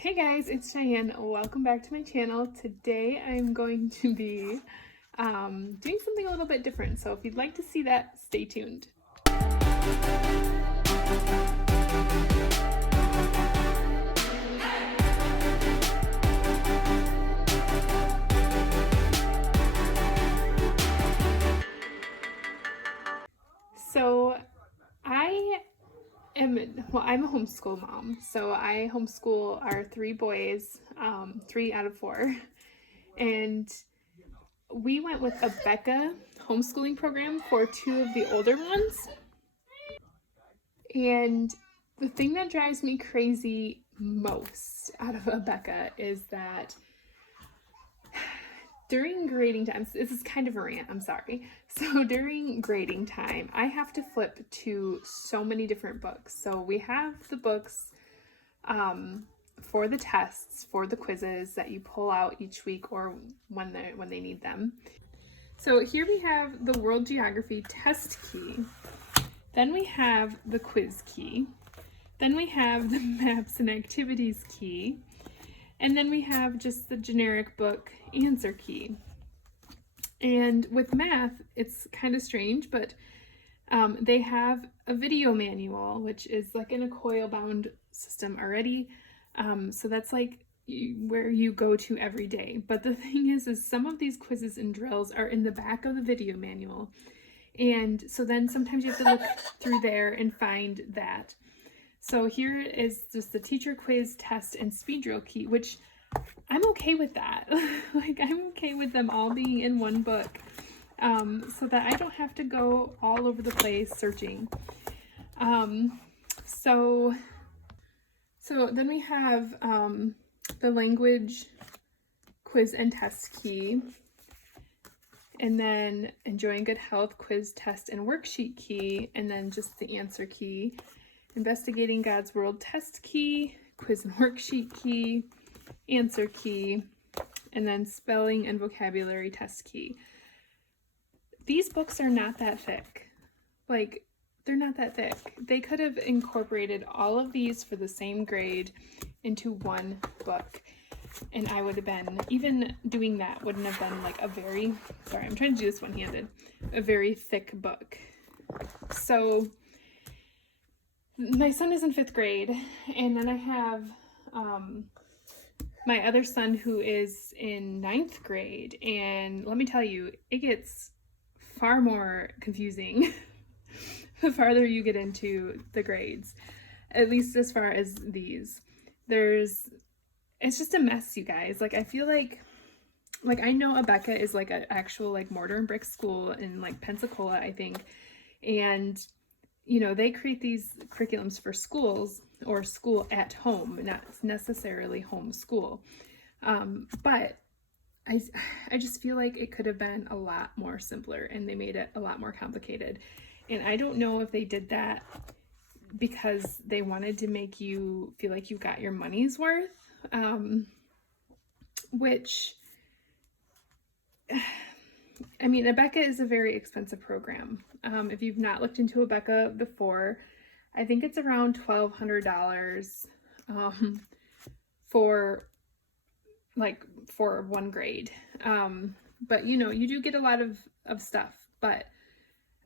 Hey guys, it's Diane. Welcome back to my channel. Today I'm going to be doing something a little bit different. So if you'd like to see that, stay tuned. So I'm a homeschool mom. So I homeschool our 3 boys, 3 out of 4. And we went with Abeka homeschooling program for 2 of the older ones. And the thing that drives me crazy most out of Abeka is that during grading time, this is kind of a rant, I'm sorry. So during grading time, I have to flip to so many different books. So we have the books for the tests, for the quizzes that you pull out each week or when they need them. So here we have the World Geography test key. Then we have the quiz key. Then we have the maps and activities key. And then we have just the generic book answer key. And with math, it's kind of strange, but they have a video manual, which is like in a coil-bound system already. So that's like where you go to every day. But the thing is some of these quizzes and drills are in the back of the video manual. And so then sometimes you have to look through there and find that. So here is just the teacher quiz, test, and speed drill key, which I'm okay with that. Like, I'm okay with them all being in one book, so that I don't have to go all over the place searching. So then we have the language quiz and test key, and then enjoying good health quiz, test, and worksheet key, and then just the answer key. Investigating God's World test key, quiz and worksheet key, answer key, and then spelling and vocabulary test key. These books are not that thick. Like, they're not that thick. They could have incorporated all of these for the same grade into one book. And I would have been, even doing that wouldn't have been like a very, sorry, I'm trying to do this one-handed, a very thick book. So my son is in 5th grade, and then I have my other son who is in 9th grade, and let me tell you, it gets far more confusing the farther you get into the grades, at least as far as these. It's just a mess, you guys. Like, I feel like I know Abeka is like an actual like mortar and brick school in like Pensacola, I think, and you know, they create these curriculums for schools or school at home, not necessarily homeschool. But I just feel like it could have been a lot more simpler, and they made it a lot more complicated. And I don't know if they did that because they wanted to make you feel like you got your money's worth, which, I mean, Abeka is a very expensive program. If you've not looked into Abeka before, I think it's around $1,200 for one grade. But you know, you do get a lot of stuff. But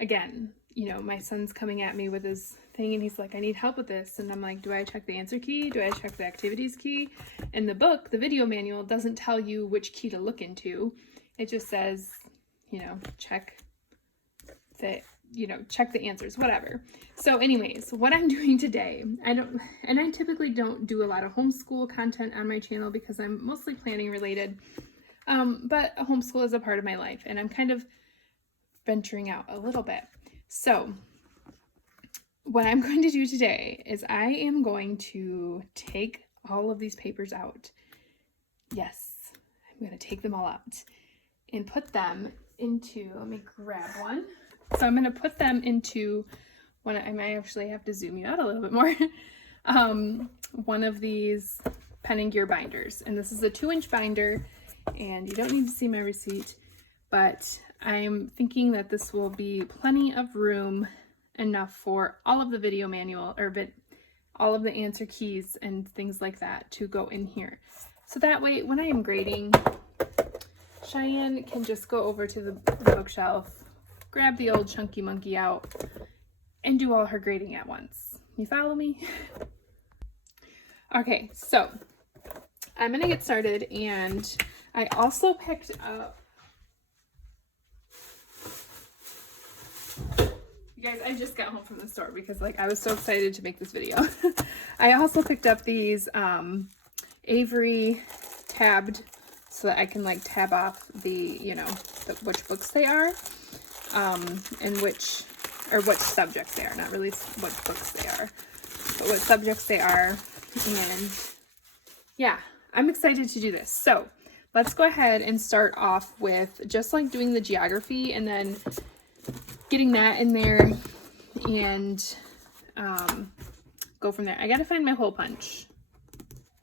again, you know, my son's coming at me with his thing and he's like, I need help with this. And I'm like, do I check the answer key? Do I check the activities key? And the book, the video manual, doesn't tell you which key to look into. It just says, you know, check the answers, whatever. So anyways, what I'm doing today, I typically don't do a lot of homeschool content on my channel because I'm mostly planning related, but homeschool is a part of my life, and I'm kind of venturing out a little bit. So what I'm going to do today is I am going to take all of these papers out. Yes, I'm going to take them all out and put them into, let me grab one. So I'm going to put them into one, I might actually have to zoom you out a little bit more, one of these pen and gear binders. And this is a 2-inch binder, and you don't need to see my receipt, but I'm thinking that this will be plenty of room, enough for all of the video manual, or all of the answer keys and things like that to go in here. So that way, when I am grading, Cheyenne can just go over to the bookshelf, grab the old chunky monkey out, and do all her grading at once. You follow me? Okay, so I'm gonna get started, and I also picked up, you guys, I just got home from the store because like I was so excited to make this video. I also picked up these Avery tabbed so that I can like tab off the, you know, which books they are, and which subjects they are, not really what books they are, but what subjects they are. And yeah, I'm excited to do this. So let's go ahead and start off with just like doing the geography and then getting that in there and go from there. I gotta find my hole punch.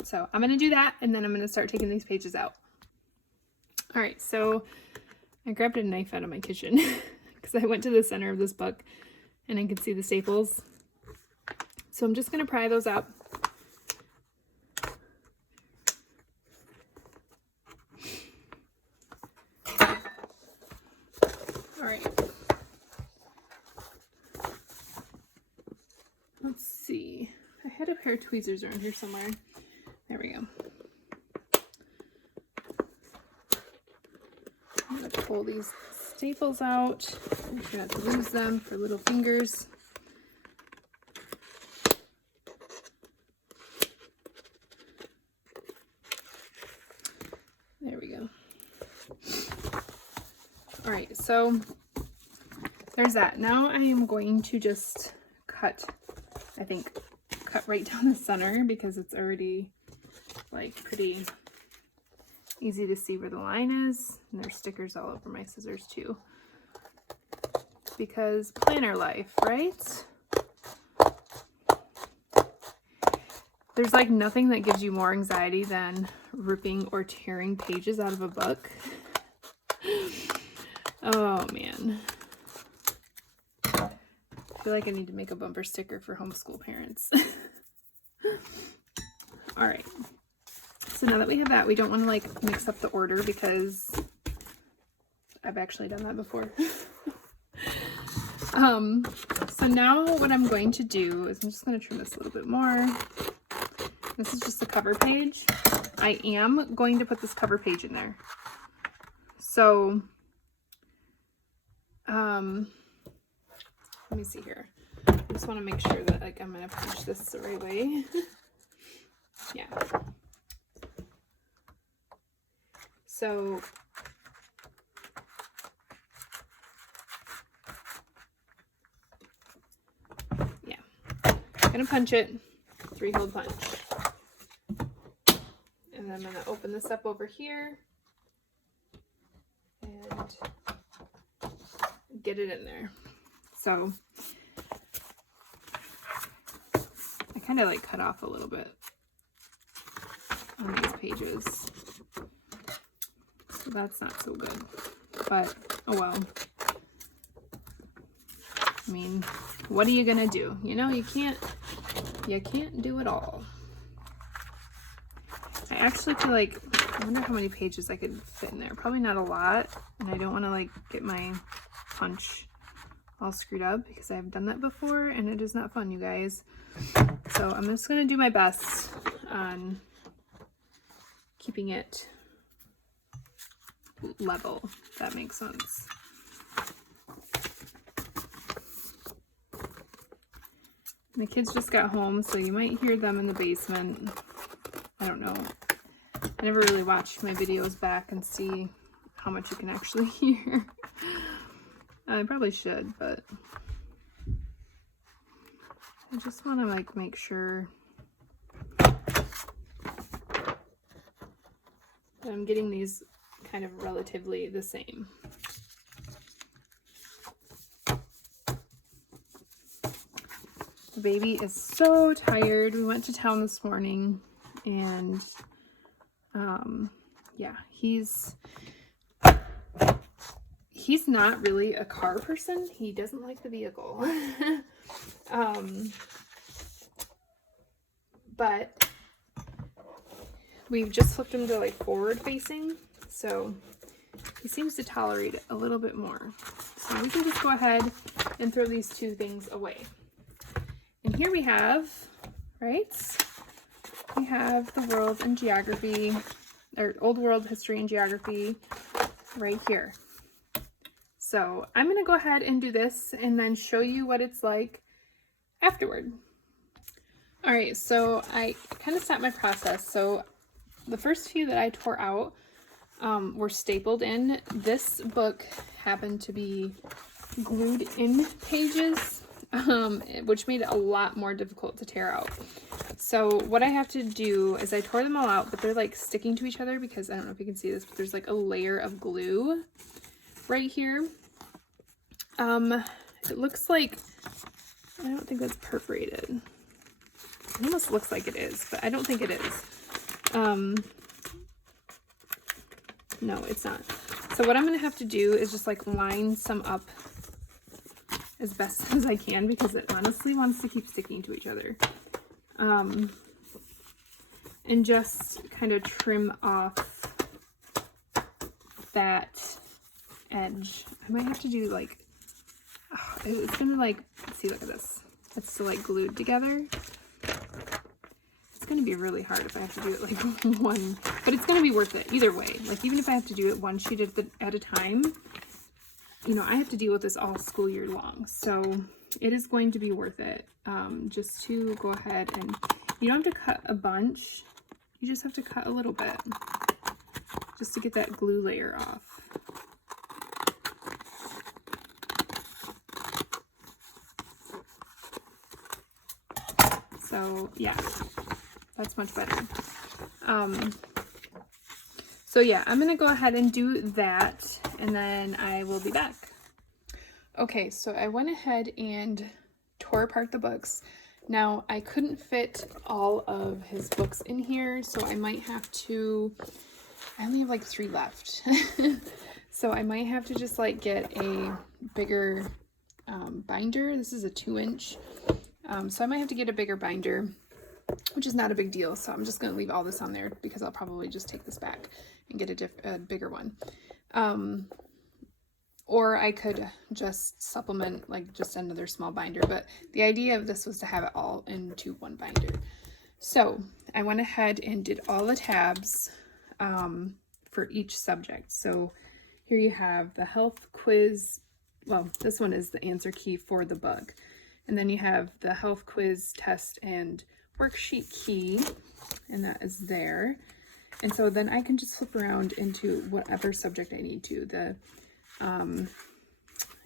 So I'm gonna do that, and then I'm gonna start taking these pages out. All right, so I grabbed a knife out of my kitchen because I went to the center of this book and I could see the staples. So I'm just gonna pry those up. All right. Let's see. I had a pair of tweezers around here somewhere. There we go. I'm going to pull these staples out. Make sure not to lose them for little fingers. There we go. All right, so there's that. Now I am going to just cut right down the center because it's already like pretty easy to see where the line is, and there's stickers all over my scissors too, because planner life, right? There's like nothing that gives you more anxiety than ripping or tearing pages out of a book. Oh man, I feel like I need to make a bumper sticker for homeschool parents. All right, so now that we have that, we don't want to like mix up the order because I've actually done that before. So now what I'm going to do is I'm just going to trim this a little bit more. This is just the cover page. I am going to put this cover page in there. So, let me see here. I just want to make sure that like I'm going to punch this the right way. Yeah. So yeah, I'm gonna punch it, 3-hole punch, and then I'm gonna open this up over here and get it in there. So I kind of like cut off a little bit on these pages, so that's not so good, but oh well. I mean, what are you gonna do? You know, you can't do it all. I actually feel like, I wonder how many pages I could fit in there. Probably not a lot, and I don't want to like get my punch all screwed up because I've done that before and it is not fun, you guys. So I'm just gonna do my best on keeping it level, if that makes sense. The kids just got home, so you might hear them in the basement. I don't know. I never really watched my videos back and see how much you can actually hear. I probably should, but I just want to like make sure that I'm getting these kind of relatively the same. The baby is so tired. We went to town this morning, and yeah, he's not really a car person. He doesn't like the vehicle. but we've just flipped him to like forward facing, so he seems to tolerate it a little bit more. So we can just go ahead and throw these two things away. And here we have, right? We have the world and geography, or old world history and geography right here. So I'm going to go ahead and do this and then show you what it's like afterward. All right, so I kind of stopped my process. So the first few that I tore out were stapled in. This book happened to be glued in pages, which made it a lot more difficult to tear out. So what I have to do is I tore them all out, but they're like sticking to each other because I don't know if you can see this, but there's like a layer of glue right here. It looks like, I don't think that's perforated. It almost looks like it is, but I don't think it is. No, it's not. So what I'm going to have to do is just like line some up as best as I can because it honestly wants to keep sticking to each other. And just kind of trim off that edge. I might have to do like, oh, it's gonna like, see, look at this. It's still like glued together. It's gonna be really hard if I have to do it like one, but it's gonna be worth it either way. Like even if I have to do it one sheet at a time, you know, I have to deal with this all school year long. So it is going to be worth it. Just to go ahead and, you don't have to cut a bunch. You just have to cut a little bit just to get that glue layer off. So yeah, that's much better. So yeah, I'm gonna go ahead and do that and then I will be back. Okay, so I went ahead and tore apart the books. Now I couldn't fit all of his books in here, so I might have to, I only have like 3 left. So I might have to just like get a bigger binder. This is a 2-inch. So I might have to get a bigger binder, which is not a big deal. So I'm just going to leave all this on there because I'll probably just take this back and get a bigger one. Or I could just supplement like just another small binder. But the idea of this was to have it all into one binder. So I went ahead and did all the tabs for each subject. So here you have the health quiz. Well, this one is the answer key for the book. And then you have the health quiz test and worksheet key, and that is there. And so then I can just flip around into whatever subject I need to. The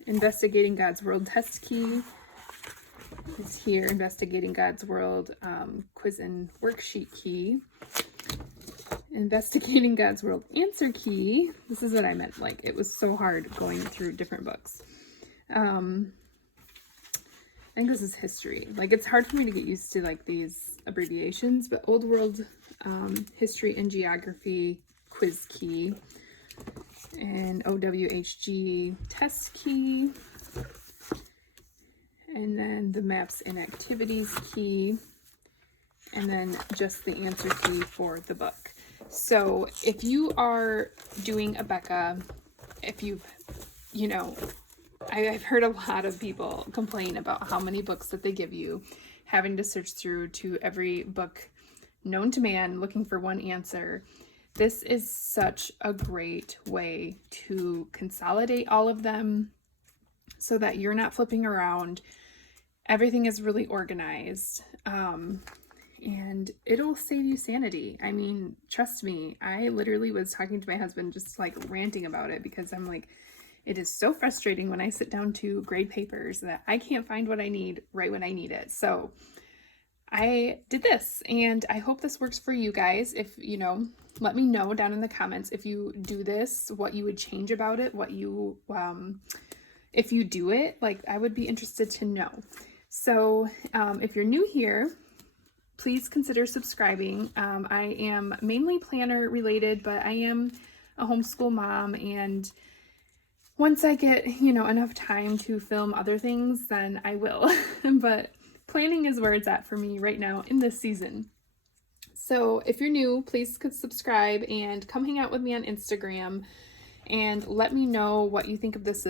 Investigating God's World test key is here. Investigating God's World quiz and worksheet key. Investigating God's World answer key. This is what I meant. Like, it was so hard going through different books. I think this is history. Like, it's hard for me to get used to like these abbreviations, but Old World history and geography quiz key, and OWHG test key, and then the maps and activities key, and then just the answer key for the book. So if you are doing Abeka, if you've, you know, I've heard a lot of people complain about how many books that they give you, having to search through to every book known to man, looking for one answer. This is such a great way to consolidate all of them so that you're not flipping around. Everything is really organized, and it'll save you sanity. I mean, trust me, I literally was talking to my husband just like ranting about it because I'm like, it is so frustrating when I sit down to grade papers that I can't find what I need right when I need it. So I did this, and I hope this works for you guys. If, you know, let me know down in the comments if you do this, what you would change about it, what you, if you do it, like, I would be interested to know. So if you're new here, please consider subscribing. I am mainly planner related, but I am a homeschool mom, and once I get, you know, enough time to film other things, then I will. But planning is where it's at for me right now in this season. So if you're new, please subscribe and come hang out with me on Instagram and let me know what you think of this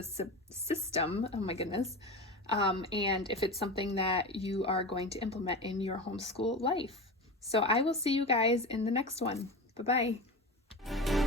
system. Oh my goodness. And if it's something that you are going to implement in your homeschool life. So I will see you guys in the next one. Bye-bye.